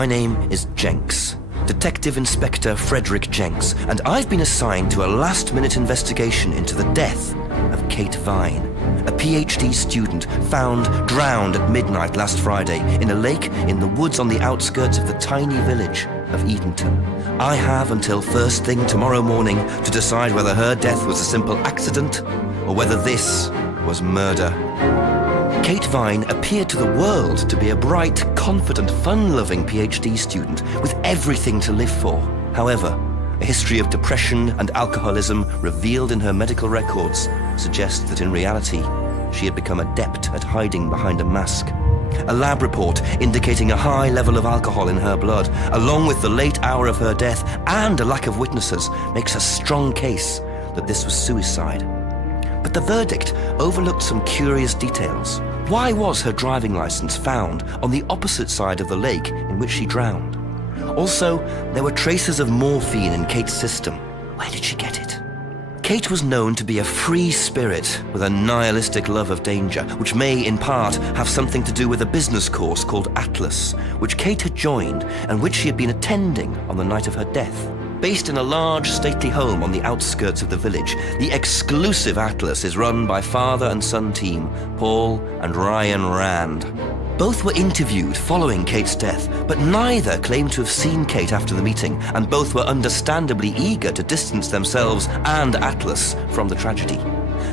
My name is Jenks, Detective Inspector Frederick Jenks, and I've been assigned to a last-minute investigation into the death of Kate Vine, a PhD student found drowned at midnight last Friday in a lake in the woods on the outskirts of the tiny village of Edenton. I have until first thing tomorrow morning to decide whether her death was a simple accident or whether this was murder. Kate Vine appeared to the world to be a bright, confident, fun-loving PhD student with everything to live for. However, a history of depression and alcoholism revealed in her medical records suggests that in reality, she had become adept at hiding behind a mask. A lab report indicating a high level of alcohol in her blood, along with the late hour of her death and a lack of witnesses, makes a strong case that this was suicide. But the verdict overlooked some curious details. Why was her driving license found on the opposite side of the lake in which she drowned? Also, there were traces of morphine in Kate's system. Where did she get it? Kate was known to be a free spirit with a nihilistic love of danger, which may, in part, have something to do with a business course called Atlas, which Kate had joined and which she had been attending on the night of her death. Based in a large, stately home on the outskirts of the village, the exclusive Atlas is run by father and son team, Paul and Ryan Rand. Both were interviewed following Kate's death, but neither claimed to have seen Kate after the meeting, and both were understandably eager to distance themselves and Atlas from the tragedy.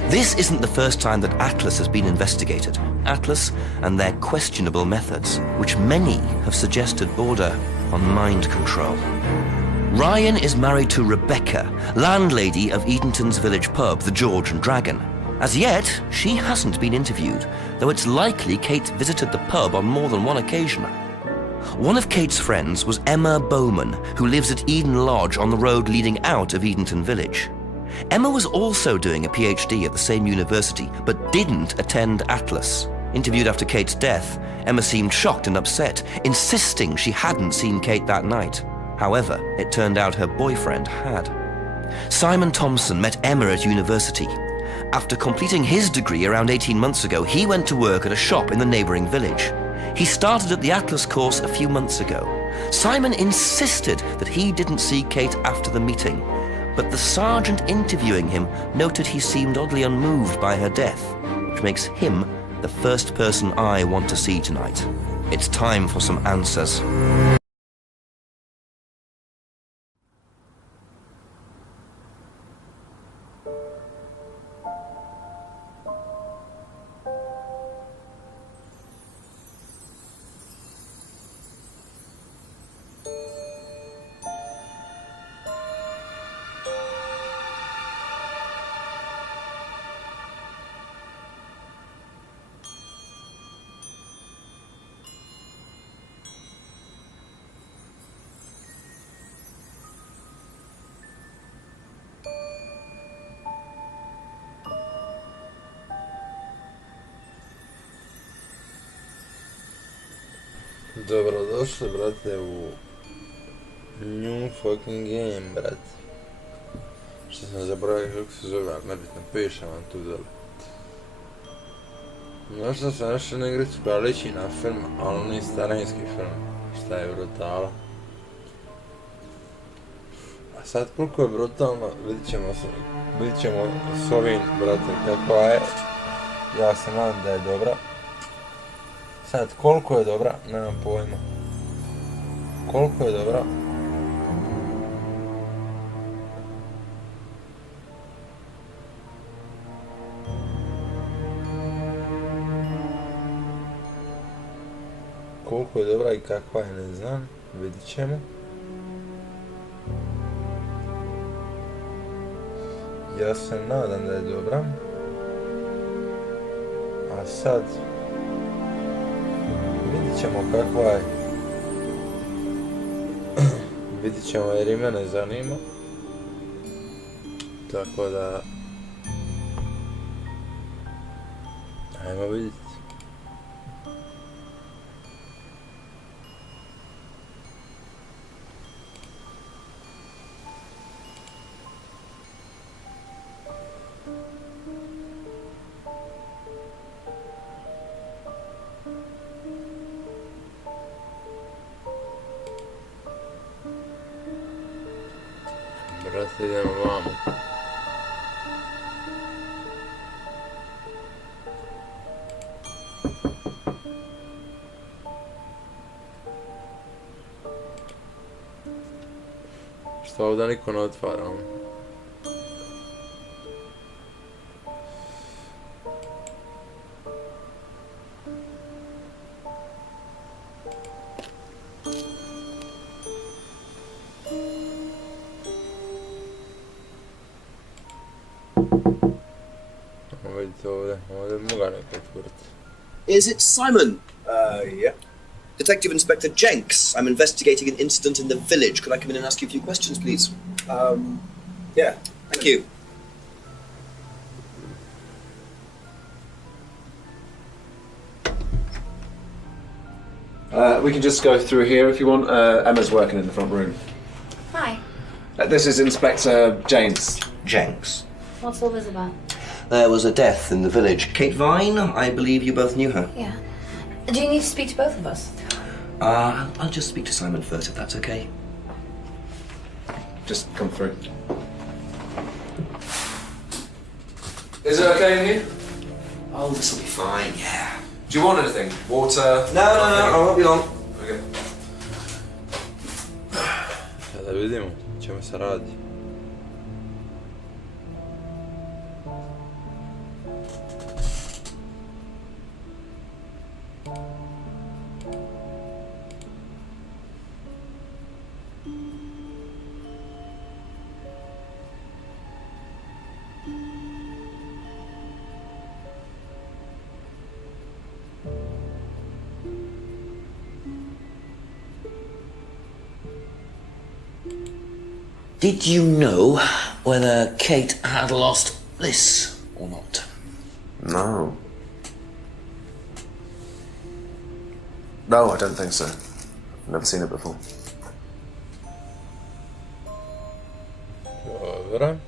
This isn't the first time that Atlas has been investigated. Atlas and their questionable methods, which many have suggested border on mind control. Ryan is married to Rebecca, landlady of Edenton's village pub, the George and Dragon. As yet, she hasn't been interviewed, though it's likely Kate visited the pub on more than one occasion. One of Kate's friends was Emma Bowman, who lives at Eden Lodge on the road leading out of Edenton Village. Emma was also doing a PhD at the same university, but didn't attend Atlas. Interviewed after Kate's death, Emma seemed shocked and upset, insisting she hadn't seen Kate that night. However, it turned out her boyfriend had. Simon Thompson met Emma at university. After completing his degree around 18 months ago, he went to work at a shop in the neighbouring village. He started at the Atlas course a few months ago. Simon insisted that he didn't see Kate after the meeting, but the sergeant interviewing him noted he seemed oddly unmoved by her death, which makes him the first person I want to see tonight. It's time for some answers. Dobrodošli, brate, u New fucking game, brate. Što sam zaboravio kako se zove, nebitno, pišem vam tu dole. Našao sam još jednu igricu koja liči na film, ali nije starinski film, šta je brutalo. A sad koliko je brutalno, vidit ćemo s ovim, brate, kakva je. Ja se nadam da je dobra. Sad, koliko je dobra, nemam pojma. Koliko je dobra? Koliko je dobra i kakva je, ne znam. Vidit ćemo. Ja se nadam da je dobra. A sad... vidit ćemo kakva je. Vidit ćemo jer i mene zanima. Tako da... ajmo vidjeti. Brate, idemo vamo. Što ovdje niko ne otvara? Is it Simon? Yeah. Detective Inspector Jenks. I'm investigating an incident in the village. Could I come in and ask you a few questions, please? Yeah. Thank you. We can just go through here if you want. Emma's working in the front room. Hi. This is Inspector James. Jenks. What's all this about? There was a death in the village. Kate Vine, I believe you both knew her. Yeah. Do you need to speak to both of us? I'll just speak to Simon first, if that's okay. Just come through. Is it okay in here? Oh, this'll be fine, yeah. Do you want anything? Water? No, I won't be long. Okay. Da vidimo čemu se radi. Did you know whether Kate had lost this or not? No. No, I don't think so. Never seen it before. Dobro.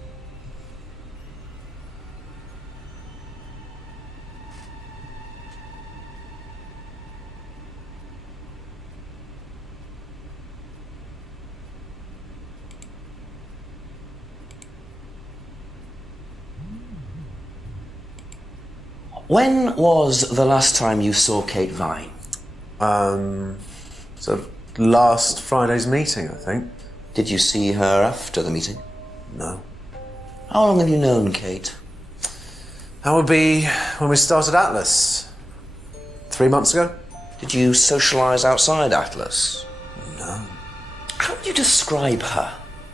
When was the last time you saw Kate Vine? So last Friday's meeting, I think. Did you see her after the meeting? No. How long have you known Kate? That would be when we started Atlas. 3 months ago? Did you socialise outside Atlas? No. How would you describe her?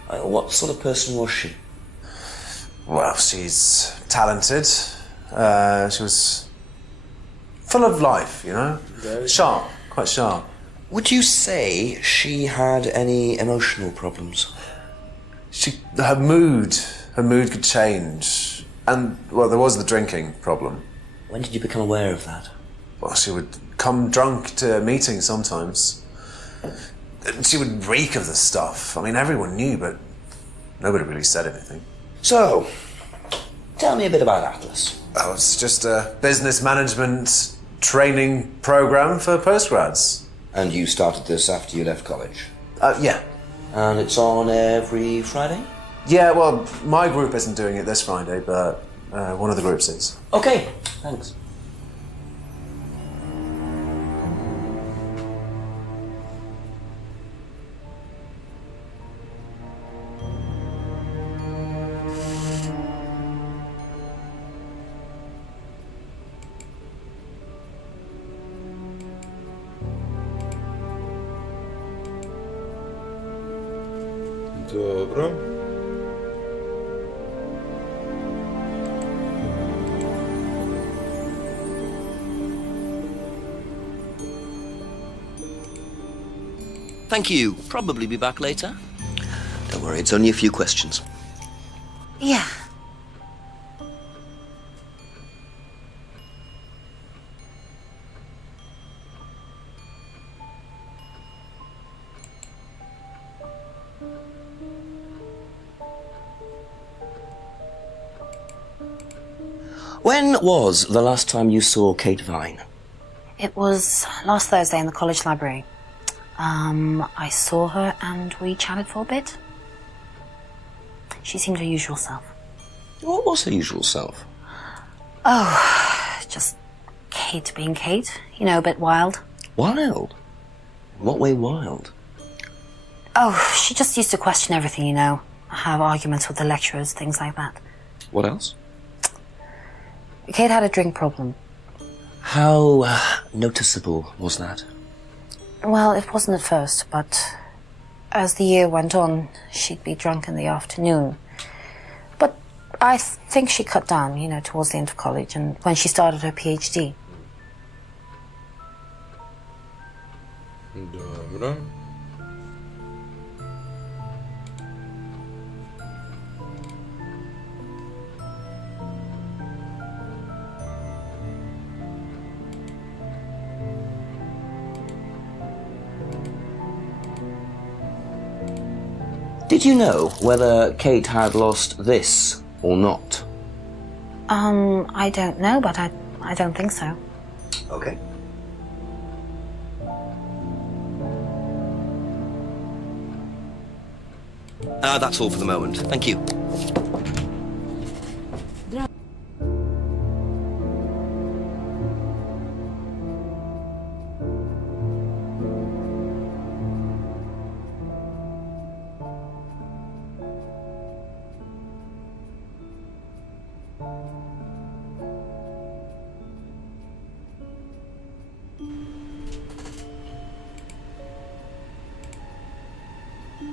What sort of person was she? Well, she's talented. She was full of life, you know? Sharp, quite sharp. Would you say she had any emotional problems? Her mood could change. And, well, there was the drinking problem. When did you become aware of that? Well, she would come drunk to meetings sometimes. She would reek of the stuff. I mean, everyone knew, but nobody really said anything. So, tell me a bit about Atlas. Oh, it's just a business management training program for postgrads. And you started this after you left college? Yeah. And it's on every Friday? Yeah, well, my group isn't doing it this Friday, but one of the groups is. Okay, thanks. Dobro. Thank you. Probably be back later. Don't worry, it's only a few questions. Yeah. When was the last time you saw Kate Vine? It was last Thursday in the college library. I saw her and we chatted for a bit. She seemed her usual self. What was her usual self? Oh, just Kate being Kate. You know, a bit wild. Wild? In what way wild? Oh, she just used to question everything, you know. Have arguments with the lecturers, things like that. What else? Kate had a drink problem. How noticeable was that? Well, it wasn't at first, but as the year went on, she'd be drunk in the afternoon. But I think she cut down, you know, towards the end of college and when she started her PhD. Dobro. Did you know whether Kate had lost this or not? I don't know, but I don't think so. Okay. That's all for the moment. Thank you.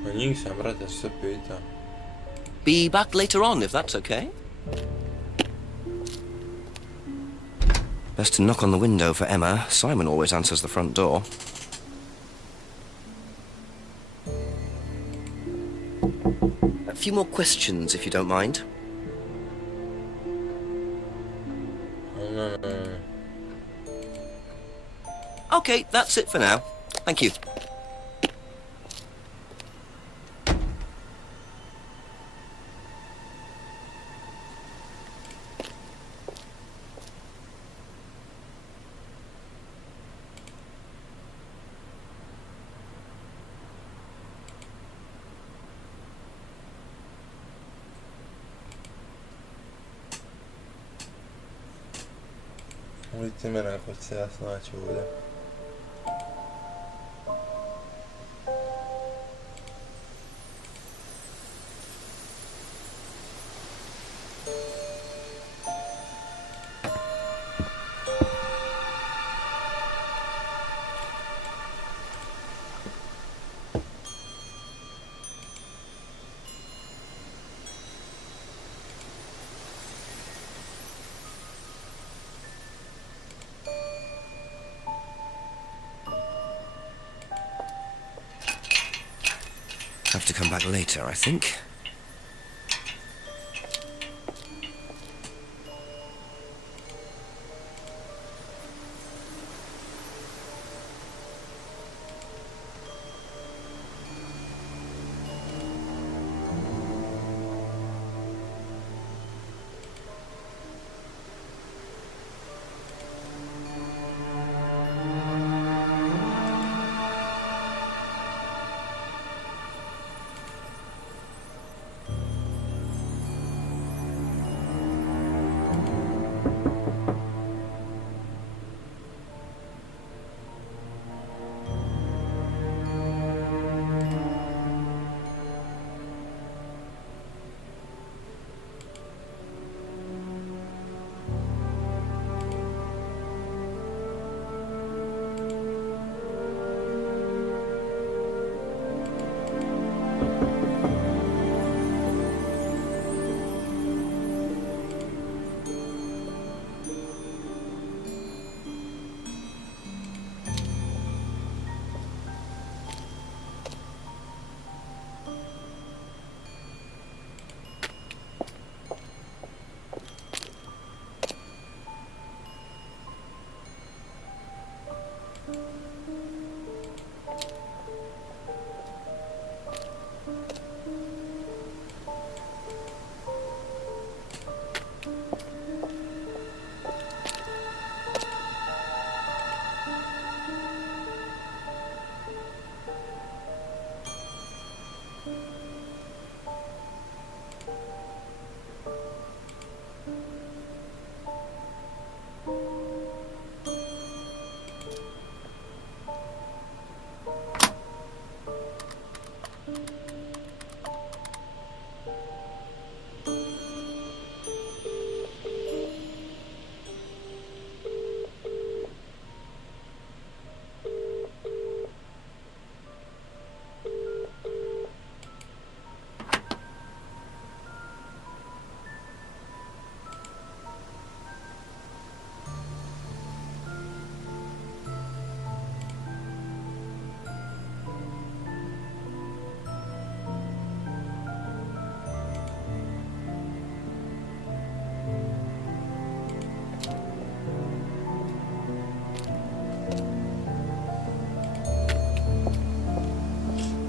A njih sam, brate, se pita. Be back later on, if that's okay. Best to knock on the window for Emma. Simon always answers the front door. few more questions, if you don't mind. No. Okay, that's it for now. Thank you. Vidite mene ako ću se ja snaći ovdje. Have to come back later, I think.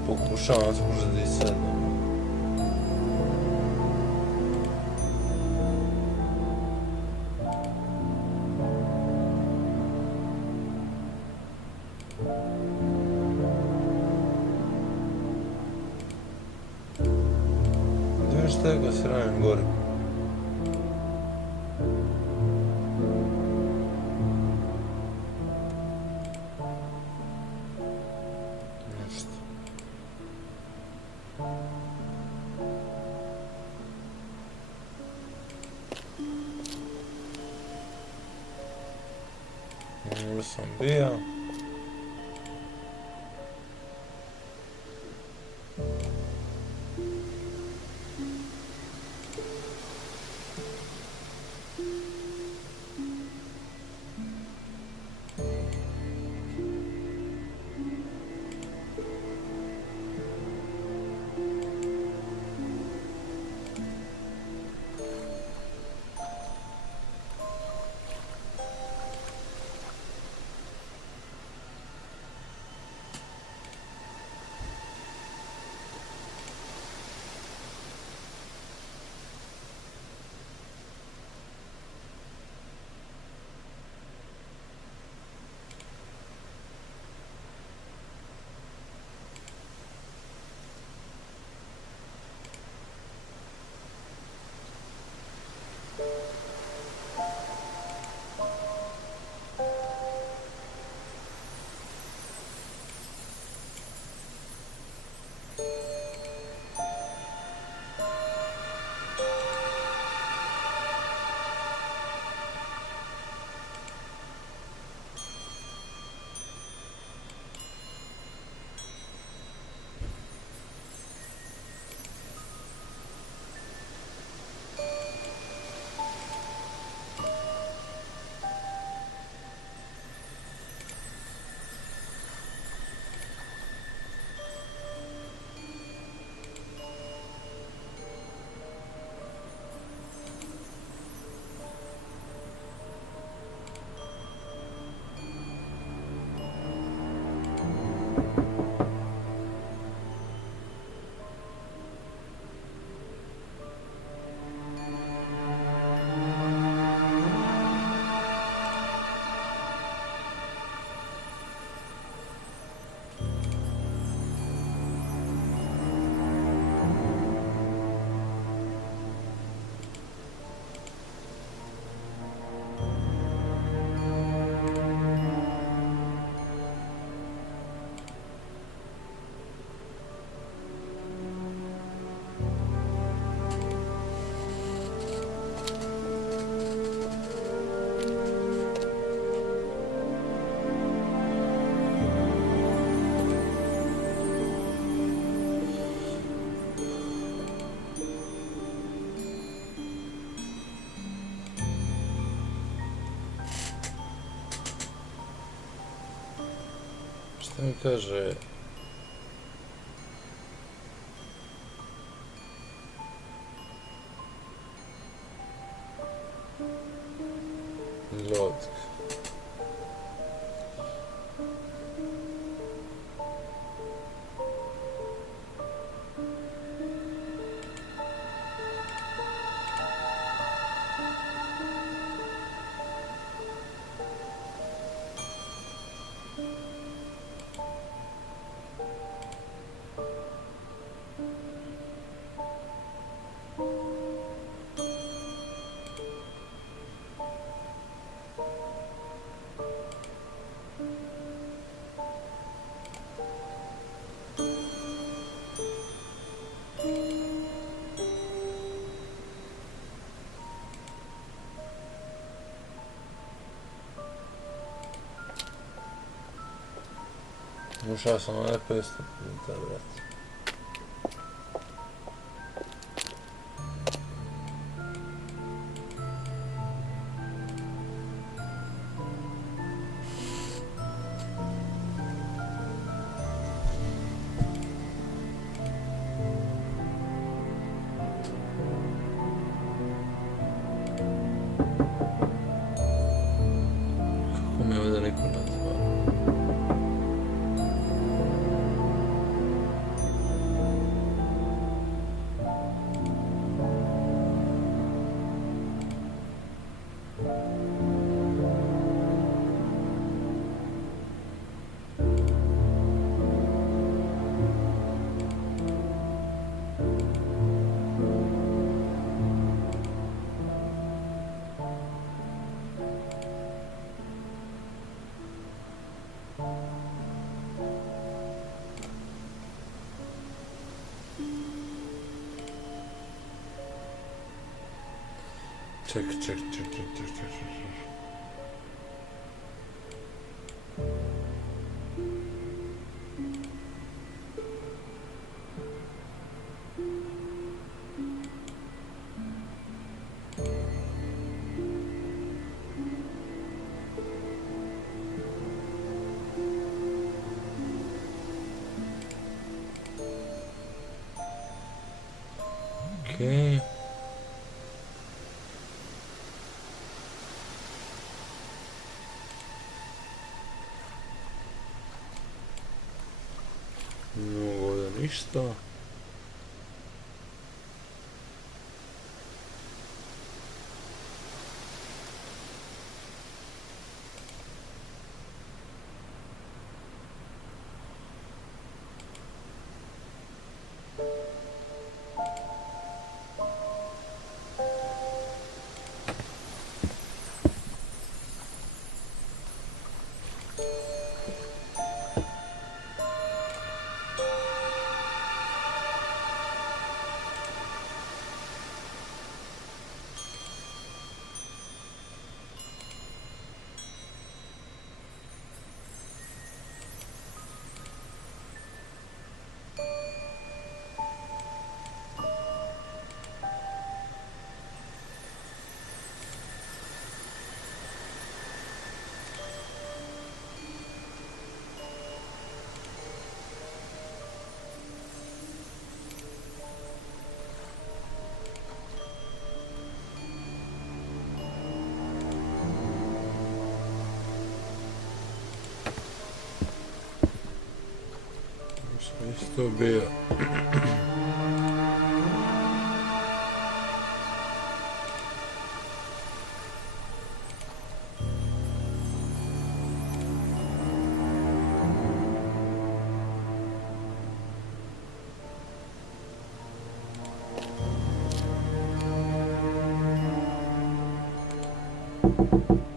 Pokušavam skužiti sad. Gdje šta je ga srajem gore? Nešto. Gdje sam bio? Šta mi kaže? Lodka. Ušao sam na 500 puta, brate. Kako me ovdje neko nazvao? Ček. Okej. Ne mogu ovdje ništa. Što bio?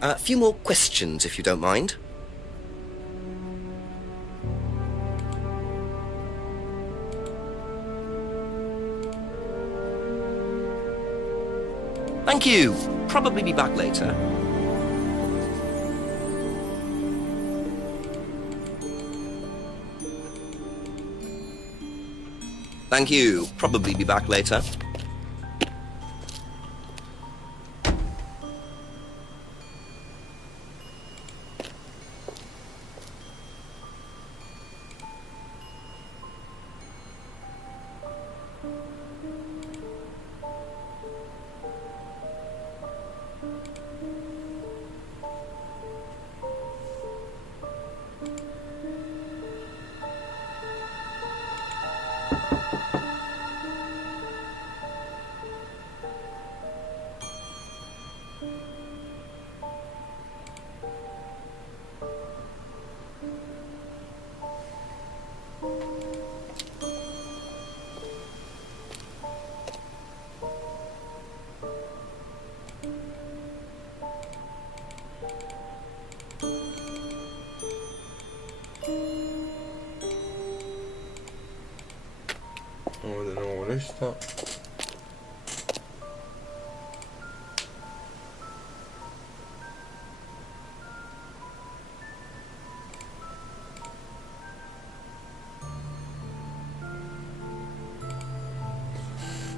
A few more questions, if you don't mind. Thank you. Probably be back later. Thank you. Probably be back later. Ovdje ne mogu ništa.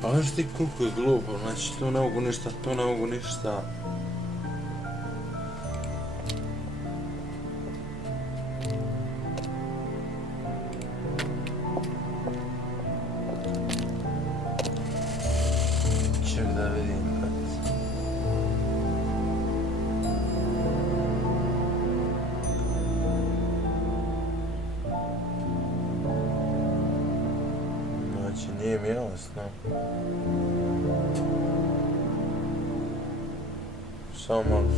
A znaš ti koliko je glupo, znači to ne mogu ništa, to ne mogu ništa. Ček da vidim, brate. Znači nije mi jasno. Samo malo.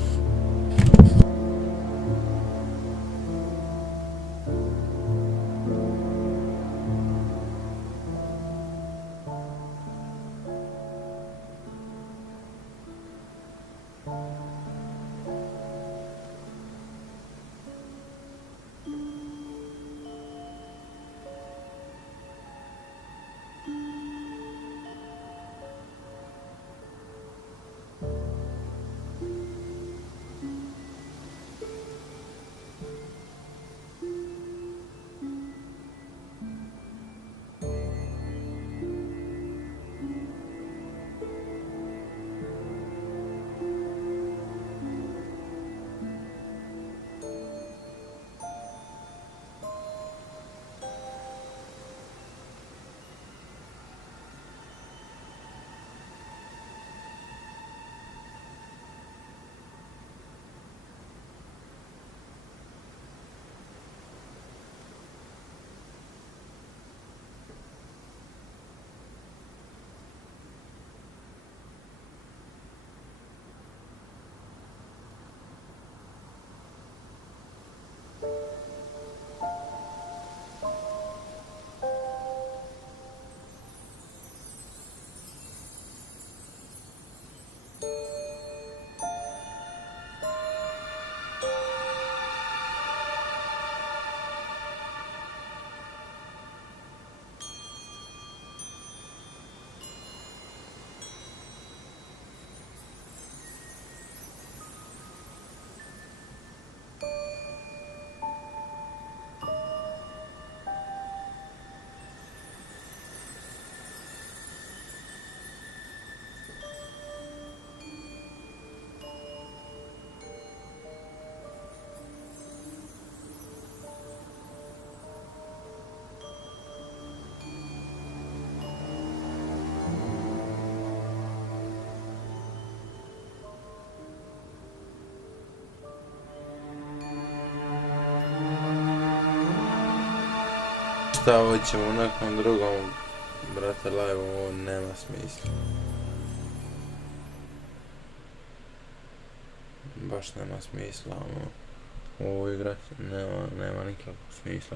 Ništa, ovo ćemo u nekom drugom, brate, live, ovo nema smisla. Baš nema smisla, ovo igrati, nema nikakvog smisla.